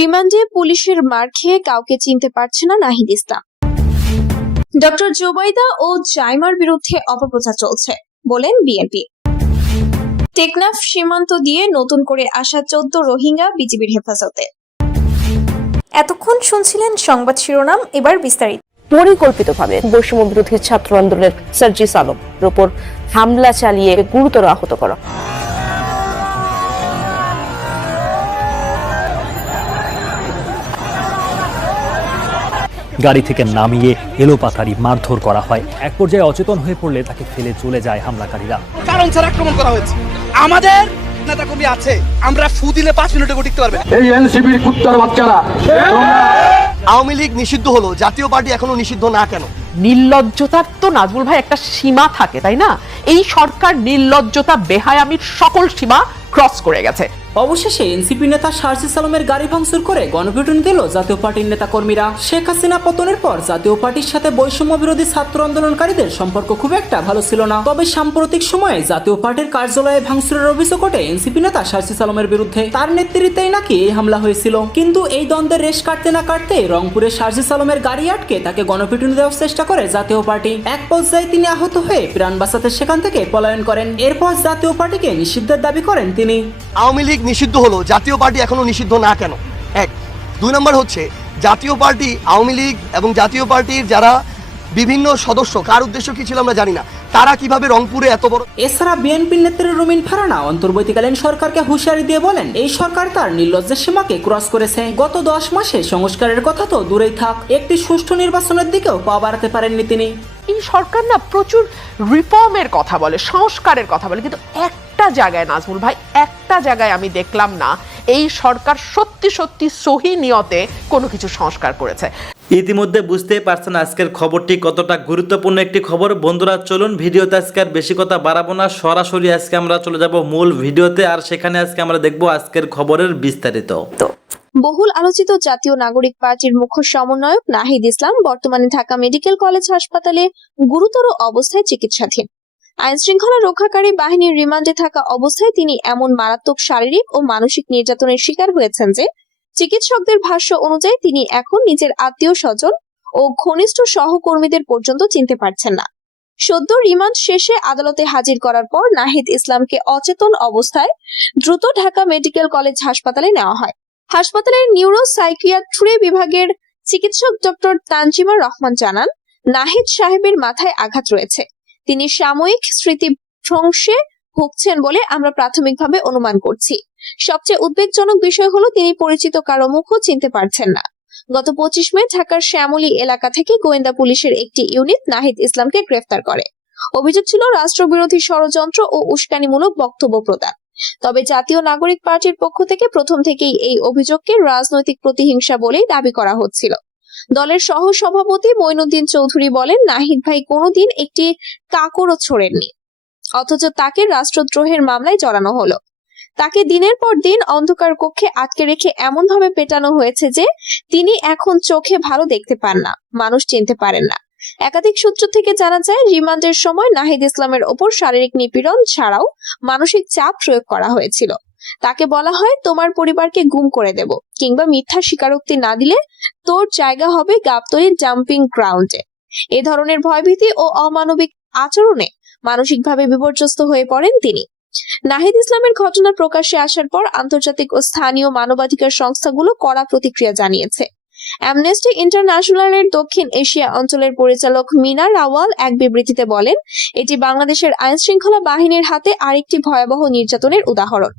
রিমান্ডে পুলিশের মার খেয়ে কাউকে চিনতে পারছে না নাহিদ ইসলাম। ডক্টর জোবাইদা ও জাইমার বিরুদ্ধে অপপ্রচার চলছে বলেন বিএনপি। টেকনাফ সীমান্ত দিয়ে নতুন করে আসা 14 রোহিঙ্গা বিজিবির হেফাজতে। এতক্ষণ শুনছিলেন সংবাদ শিরোনাম, এবার বিস্তারিত। পরিকল্পিতভাবে বৈষম্য বিরোধী ছাত্র আন্দোলনের সার্জিস আলমের উপর হামলা চালিয়ে গুরুতর আহত করা। গাড়ি থেকে নামিয়ে এলোপাতাড়ি মারধর করা হয়। এক পর্যায়ে অচেতন হয়ে পড়লে তাকে ফেলে চলে যায় হামলাকারীরা। কারণ ছাড়া আক্রমণ করা হয়েছে। আমাদের নেতাকর্মী আছে, আমরা ফু দিলে 5 মিনিটে টিকতে পারবে। এই এনসিপির কুত্তার বাচ্চারা। আওয়ামী লীগ নিষিদ্ধ হলো, জাতীয় পার্টি এখনো নিষিদ্ধ না কেন? নির্লজ্জতার তো নাজমুল ভাই একটা সীমা থাকে, তাই না? এই সরকার নির্লজ্জতা, বেহায়ামির সকল সীমা ক্রস করে গেছে। অবশেষে এনসিপি নেতা সার্জিস আলমের গাড়ি ভাঙচুর করে গণপিটুনি দিল জাতীয় পার্টির নেতাকর্মীরা। শেখ হাসিনা পতনের পর জাতীয় পার্টির সাথে বৈষম্য বিরোধী ছাত্র আন্দোলনকারীদের সম্পর্ক খুব একটা ভালো ছিল না। তবে সাম্প্রতিক সময়ে জাতীয় পার্টির কার্যালয়ে ভাঙচুরের অভিযোগ ওঠে এনসিপি নেতা সার্জিস আলমের বিরুদ্ধে। তার নেতৃত্বেই নাকি এই হামলা হয়েছিল। কিন্তু এই দ্বন্দ্বের রেশ কাটতে না কাটতে রংপুরে সার্জিস আলমের গাড়ি আটকে তাকে গণপিটুনি দেওয়ার চেষ্টা করে জাতীয় পার্টি। এক পর্যায়ে তিনি আহত হয়ে প্রাণ বাঁচাতে সেখান থেকে পলায়ন করেন। এরপর জাতীয় পার্টিকে নিষিদ্ধের দাবি করেন তিনি। আওয়ামী লীগ নিষিদ্ধ হলো, জাতীয় পার্টি এখনো নিষিদ্ধ না কেন? 1 2 নম্বর হচ্ছে জাতীয় পার্টি, আওয়ামী লীগ এবং জাতীয় পার্টির যারা বিভিন্ন সদস্য, কার উদ্দেশ্য কি ছিল আমরা জানি না, তারা কিভাবে রংপুরে এত বড়। এছাড়া বিএনপির নেত্রী রুমিন ফারানা অন্তর্বর্তীকালীন সরকারকে হুঁশিয়ারি দিয়ে বলেন, এই সরকার তার নির্লজ্জের সীমাকে ক্রস করেছে। গত 10 মাসে সংস্কারের কথা তো দূরেই থাক, একটি সুষ্ঠু নির্বাচনের দিকেও পা বাড়াতে পারেননি তিনি। এই সরকার না প্রচুর রিফর্মের কথা বলে, সংস্কারের কথা বলে, কিন্তু একটা জায়গায় নাজমুল ভাই, একটা জায়গায় আমি দেখলাম না এই সরকার সত্যি সত্যি সহি নিয়তে কোনো কিছু সংস্কার করেছে। ইতিমধ্যে বুঝতেই পারছেন আজকের খবরটি কতটা গুরুত্বপূর্ণ একটি খবর। বন্ধুরা চলুন ভিডিওতে আজকে আর বেশি কথা বাড়াবো না, সরাসরি আজকে আমরা চলে যাব মূল ভিডিওতে। আর সেখানে আজকে আমরা দেখব আজকের খবরের বিস্তারিত। বহুল আলোচিত জাতীয় নাগরিক পার্টির মুখ্য সমন্বয়ক নাহিদ ইসলাম বর্তমানে ঢাকা মেডিকেল কলেজ হাসপাতালে গুরুতর অবস্থায় চিকিৎসাধীন। আইন শৃঙ্খলা রক্ষাকারী বাহিনীর রিমান্ডে থাকা অবস্থায় তিনি এমন মারাত্মক শারীরিক ও মানসিক নির্যাতনের শিকার হয়েছেন যে চিকিৎসকদের ভাষ্য অনুযায়ী তিনি এখন নিজের আত্মীয় স্বজন ও ঘনিষ্ঠ সহকর্মীদের পর্যন্ত চিনতে পারছেন না। সদ্য রিমান্ড শেষে আদালতে হাজির করার পর নাহিদ ইসলামকে অচেতন অবস্থায় দ্রুত ঢাকা মেডিকেল কলেজ হাসপাতালে নেওয়া হয়। হাসপাতালের নিউরো সাইকিয়াট্রি বিভাগের চিকিৎসক ডক্টর তানজিমা রহমান জানান, নাহিদ সাহেবের মাথায় আঘাত রয়েছে। তিনি সাময়িক স্মৃতিভ্রংশে ভুগছেন বলে আমরা প্রাথমিকভাবে অনুমান করছি। সবচেয়ে উদ্বেগজনক বিষয় হলো তিনি পরিচিত কারো মুখও চিনতে পারছেন না। গত 25 মে ঢাকার শ্যামলী এলাকা থেকে গোয়েন্দা পুলিশের একটি ইউনিট নাহিদ ইসলামকে গ্রেফতার করে। অভিযোগ ছিল রাষ্ট্রবিরোধী ষড়যন্ত্র ও উস্কানিমূলক বক্তব্য প্রদান। তবে জাতীয় নাগরিক পার্টির পক্ষ থেকে প্রথম থেকেই এই অভিযোগকে রাজনৈতিক প্রতিহিংসা বলেই দাবি করা হচ্ছিল। দলের সহ সভাপতি মঈনুদ্দিন চৌধুরী বলেন, নাহিদ ভাই কোনোদিন একটি কাকড়ও ছোড়েননি, অথচ তাকে রাষ্ট্রদ্রোহের মামলায় জড়ানো হলো। তাকে দিনের পর দিন অন্ধকার কক্ষে আটকে রেখে এমন ভাবে পেটানো হয়েছে যে তিনি এখন চোখে ভালো দেখতে পান না, মানুষ চিনতে পারেন না। একাধিক সূত্র থেকে জানা যায়, রিমান্ডের সময় নাহিদ ইসলামের ওপর শারীরিক নিপীড়ন ছাড়াও মানসিক চাপ প্রয়োগ করা হয়েছিল। তাকে বলা হয়, তোমার পরিবারকে গুম করে দেব, কিংবা মিথ্যা স্বীকারোক্তি না দিলে তোর জায়গা হবে গাবতলীর জাম্পিং গ্রাউন্ডে। এ ধরনের ভয়ভীতি ও অমানবিক আচরণে মানসিকভাবে বিপর্যস্ত হয়ে পড়েন তিনি। নাহিদ ইসলামের ঘটনা প্রকাশ্যে আসার পর আন্তর্জাতিক ও স্থানীয় মানবাধিকার সংস্থাগুলো কড়া প্রতিক্রিয়া জানিয়েছে। অ্যামনেস্টি ইন্টারন্যাশনালের দক্ষিণ এশিয়া অঞ্চলের পরিচালক মিনা রাওয়াল এক বিবৃতিতে বলেন, এটি বাংলাদেশের আইন শৃঙ্খলা বাহিনীর হাতে আরেকটি ভয়াবহ নির্যাতনের উদাহরণ।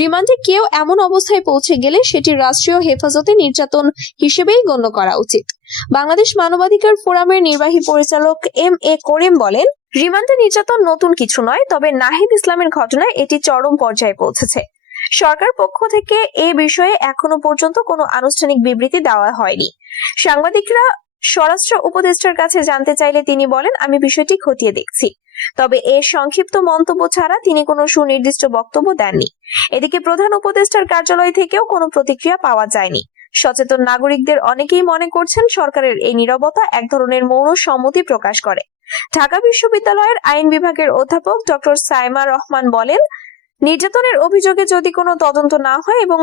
রিমান্ডে কেউ এমন অবস্থায় পৌঁছে গেলে সেটি রাষ্ট্রীয় হেফাজতে নির্যাতন হিসেবেই গণ্য করা উচিত। বাংলাদেশ মানবাধিকার ফোরামের নির্বাহী পরিচালক এম.এ. করিম বলেন, রিমান্ডে নির্যাতন নতুন কিছু নয়, তবে নাহিদ ইসলামের ঘটনায় এটি চরম পর্যায়ে পৌঁছেছে। সরকার পক্ষ থেকে এ বিষয়ে এখনো পর্যন্ত কোনো আনুষ্ঠানিক বিবৃতি দেওয়া হয়নি। সাংবাদিকরা স্বরাষ্ট্র উপদেষ্টার কাছে জানতে চাইলে তিনি বলেন, আমি বিষয়টি খতিয়ে দেখছি। তবে এর সংক্ষিপ্ত মন্তব্য ছাড়া তিনি কোনো সুনির্দিষ্ট বক্তব্য দেননি। এদিকে প্রধান উপদেষ্টার কার্যালয় থেকেও কোনো প্রতিক্রিয়া পাওয়া যায়নি। সচেতন নাগরিকদের অনেকেই মনে করছেন সরকারের এই নীরবতা এক ধরনের মৌন সম্মতি প্রকাশ করে। ঢাকা বিশ্ববিদ্যালয়ের আইন বিভাগের অধ্যাপক ডক্টর সাইমা রহমান বলেন, নির্যাতনের অভিযোগে যদি কোনো তদন্ত না হয় এবং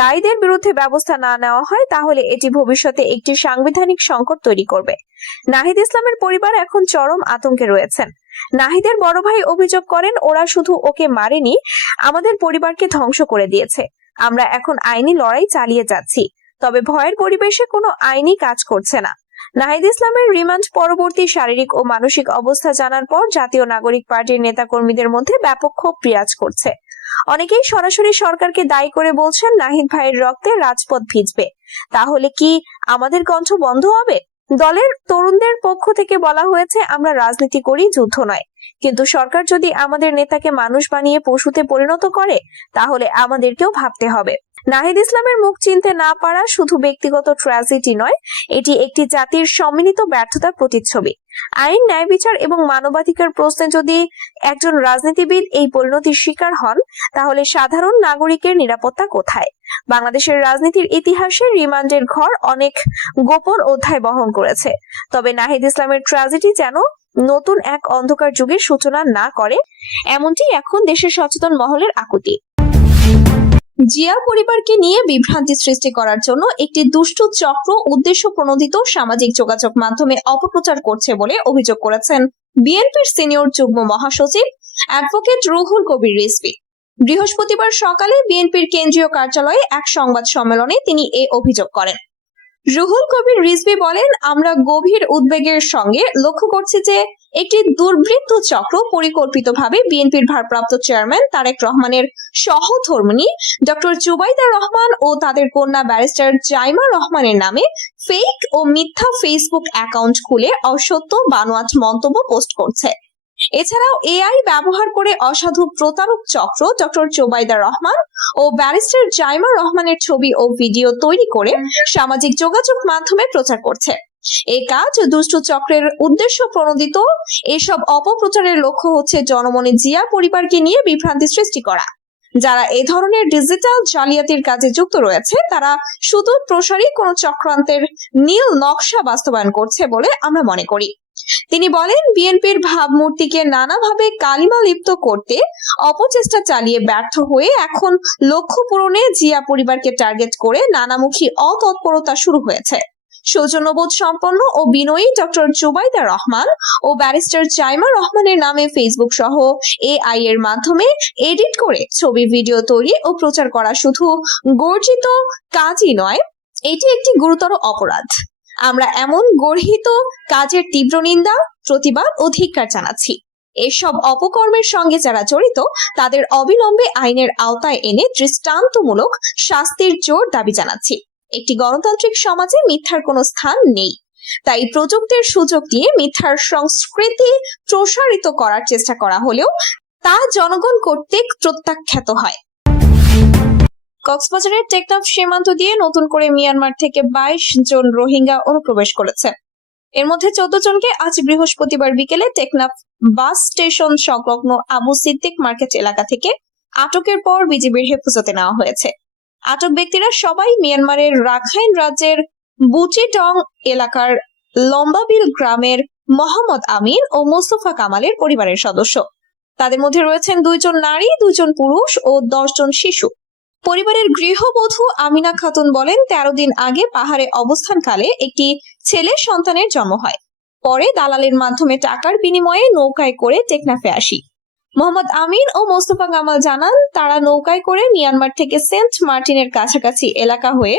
দায়ীদের বিরুদ্ধে ব্যবস্থা না নেওয়া হয় তাহলে এটি ভবিষ্যতে একটি সাংবিধানিক সংকট তৈরি করবে। নাহিদ ইসলামের পরিবার এখন চরম আতঙ্কে রয়েছেন। নাহিদের বড় ভাই অভিযোগ করেন, ওরা শুধু ওকে মারেনি, আমাদের পরিবারকে ধ্বংস করে দিয়েছে। আমরা এখন আইনি লড়াই চালিয়ে যাচ্ছি, তবে ভয়ের পরিবেশে কোনো আইনি কাজ করছে না। নাহিদ ইসলামের রিমান্ড পরবর্তী শারীরিক ও মানসিক অবস্থা জানার পর জাতীয় নাগরিক পার্টির নেতাকর্মীদের মধ্যে ব্যাপক ক্ষোভ বিরাজ করছে। অনেকেই সরাসরি সরকারকে দায়ী করে বলছেন, নাহিদ ভাইয়ের রক্তে রাজপথ ভিজবে, তাহলে কি আমাদের কণ্ঠ বন্ধ হবে? দলের তরুণদের পক্ষ থেকে বলা হয়েছে, আমরা রাজনীতি করি, যুদ্ধ নয়। কিন্তু সরকার যদি আমাদের নেতাকে মানুষ বানিয়ে পশুতে পরিণত করে তাহলে আমাদেরকেও ভাবতে হবে। নাহিদ ইসলামের মুখ চিনতে না পারা শুধু ব্যক্তিগত ট্র্যাজেডি নয়, এটি একটি জাতির সম্মিলিত ব্যর্থতার প্রতিচ্ছবি। আইন, ন্যায় বিচার এবং মানবাধিকার প্রশ্নে যদি একজন রাজনীতিবিদ এই পরিণতির শিকার হন তাহলে সাধারণ নাগরিকের নিরাপত্তা কোথায়? বাংলাদেশের রাজনীতির ইতিহাসে রিমান্ডের ঘর অনেক গোপন অধ্যায় বহন করেছে, তবে নাহিদ ইসলামের ট্র্যাজেডি যেন নতুন এক অন্ধকার যুগের সূচনা না করে, এমনটি এখন দেশের সচেতন মহলের আকুতি। জিয়া পরিবারকে নিয়ে বিভ্রান্তি সৃষ্টি করার জন্য একটি দুষ্ট চক্র উদ্দেশ্য প্রণোদিত সামাজিক যোগাযোগ মাধ্যমে অপপ্রচার করছে বলে অভিযোগ করেছেন বিএনপির সিনিয়র যুগ্ম মহাসচিব অ্যাডভোকেট রুহুল কবির রিজভী। বৃহস্পতিবার সকালে বিএনপির কেন্দ্রীয় কার্যালয়ে এক সংবাদ সম্মেলনে তিনি এই অভিযোগ করেন। রুহুল কবির রিজভী বলেন, আমরা গভীর উদ্বেগের সঙ্গে লক্ষ্য করছি যে একটি দুর্বৃত্ত চক্র পরিকল্পিতভাবে বিএনপির ভারপ্রাপ্ত চেয়ারম্যান তারেক রহমানের সহধর্মিণী ডক্টর জুবাইদা রহমান ও তাদের কন্যা ব্যারিস্টার জাইমা রহমানের নামে ফেক ও মিথ্যা ফেসবুক অ্যাকাউন্ট খুলে অসত্য বানোয়াট মন্তব্য পোস্ট করছে। এছাড়াও এআই ব্যবহার করে অসাধু প্রতারক চক্র ডক্টর জুবাইদা রহমান ও ব্যারিস্টার জাইমা রহমানের ছবি ও ভিডিও তৈরি করে সামাজিক যোগাযোগ মাধ্যমে প্রচার করছে। এই কাজ দুষ্ট চক্রের উদ্দেশ্য প্রণোদিত। এসব অপপ্রচারের লক্ষ্য হচ্ছে জনমনে জিয়া পরিবারকে নিয়ে বিভ্রান্তি সৃষ্টি করা। যারা এই ধরনের ডিজিটাল জালিয়াতির কাজে যুক্ত রয়েছে তারা সুদূর প্রসারী কোনো চক্রান্তের নীল নকশা বাস্তবায়ন করছে বলে আমরা মনে করি। তিনি বলেন, বিএনপির ভাবমূর্তিকে নানাভাবে কালিমা লিপ্ত করতে অপচেষ্টা চালিয়ে ব্যর্থ হয়ে এখন লক্ষ্য পূরণে জিয়া পরিবারকে টার্গেট করে নানামুখী অতৎপরতা শুরু হয়েছে। সৌজন্যবোধ সম্পন্ন ও বিনয়ী ডক্টর জুবাইদা রহমান ও ব্যারিস্টার জাইমা রহমানের নামে ফেসবুক সহ এআই এর মাধ্যমে এডিট করে ছবি, ভিডিও তৈরি ও প্রচার করা শুধু গর্জিত কাজই নয়, এটি একটি গুরুতর অপরাধ। আমরা এমন গর্হিত কাজের তীব্র নিন্দা, প্রতিবাদ ও ধিক্কার জানাচ্ছি। এসব অপকর্মের সঙ্গে যারা জড়িত তাদের অবিলম্বে আইনের আওতায় এনে দৃষ্টান্তমূলক শাস্তির জোর দাবি জানাচ্ছি। একটি গণতান্ত্রিক সমাজে মিথ্যার কোনো স্থান নেই, তাই প্রযুক্তির সুযোগ দিয়ে মিথ্যার সংস্কৃতি প্রসারিত করার চেষ্টা করা হলেও তা জনগণ কর্তৃক প্রত্যাখ্যাত হয়। কক্সবাজারের টেকনাফ সীমান্ত দিয়ে নতুন করে মিয়ানমার থেকে 22 জন রোহিঙ্গা অনুপ্রবেশ করেছে। এর মধ্যে 14 জনকে আজ বৃহস্পতিবার বিকেলে টেকনাফ বাস স্টেশন সংলগ্ন আবু সিদ্দিক মার্কেট এলাকা থেকে আটকের পর বিজিবির হেফাজতে নেওয়া হয়েছে। আটক ব্যক্তিরা সবাই মিয়ানমারের রাখাইন রাজ্যের বুচিটং এলাকার লম্বাবিল গ্রামের মোহাম্মদ আমিন ও মোস্তফা কামালের পরিবারের সদস্য। তাদের মধ্যে রয়েছেন 2 জন নারী, 2 জন পুরুষ ও 10 জন শিশু। পরিবারের গৃহবধূ আমিনা খাতুন বলেন, 13 দিন আগে পাহাড়ে অবস্থানকালে একটি ছেলে সন্তানের জন্ম হয়। পরে দালালের মাধ্যমে টাকার বিনিময়ে নৌকায় করে টেকনাফে আসি। মোহাম্মদ আমিন ও মোস্তফা কামাল জানান, তারা নৌকায় করে মিয়ানমার থেকে সেন্ট মার্টিনের কাছাকাছি এলাকা হয়ে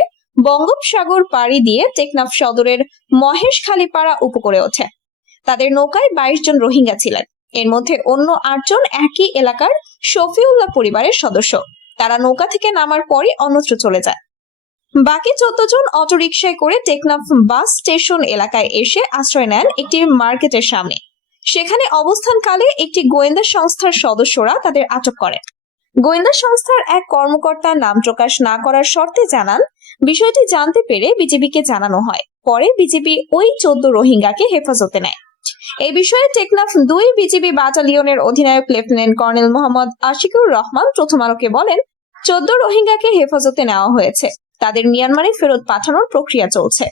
বঙ্গোপসাগর পাড়ি দিয়ে টেকনাফ সদরের মহেশখালীপাড়া উপকূলে ওঠে। তাদের নৌকায় 22 জন রোহিঙ্গা ছিলেন। এর মধ্যে অন্য 8 জন একই এলাকার শফিউল্লাহ পরিবারের সদস্য। তারা নৌকা থেকে নামার পরই অন্যত্র চলে যায়। বাকি 14 জন অটোরিকশায় করে টেকনাফ বাস স্টেশন এলাকায় এসে আশ্রয় নেন একটি মার্কেটের সামনে। সেখানে অবস্থানকালে একটি গোয়েন্দা সংস্থার সদস্যরা তাদের আটক করেন। গোয়েন্দা সংস্থার এক কর্মকর্তা নাম প্রকাশ না করার শর্তে জানান, বিষয়টি জানতে পেরে বিজিবিকে জানানো হয়। পরে বিজিবি ওই 14 রোহিঙ্গাকে হেফাজতে নেয়। এই বিষয়ে টেকনাফ 2 বিজিবি ব্যাটালিয়নের অধিনায়ক লেফটেন্যান্ট কর্নেল মোহাম্মদ আশিকুর রহমান প্রথম আলোকে বলেন, 14 রোহিঙ্গাকে হেফাজতে নেওয়া হয়েছে। তাদের মিয়ানমারে ফেরত পাঠানোর প্রক্রিয়া চলছে।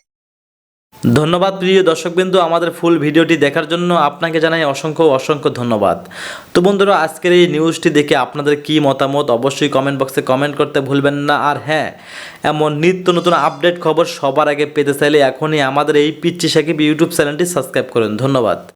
ধন্যবাদ প্রিয় দর্শকবৃন্দ, আমাদের ফুল ভিডিওটি দেখার জন্য আপনাকে জানাই অসংখ্য অসংখ্য ধন্যবাদ। তো বন্ধুরা, আজকের এই নিউজটি দেখে আপনাদের কি মতামত অবশ্যই কমেন্ট বক্সে কমেন্ট করতে ভুলবেন না। আর হ্যাঁ, এমন নিত্য নতুন আপডেট খবর সবার আগে পেতে চাইলে এখনই আমাদের এই পিচ্চি সাকিব ইউটিউব চ্যানেলটি সাবস্ক্রাইব করুন। ধন্যবাদ।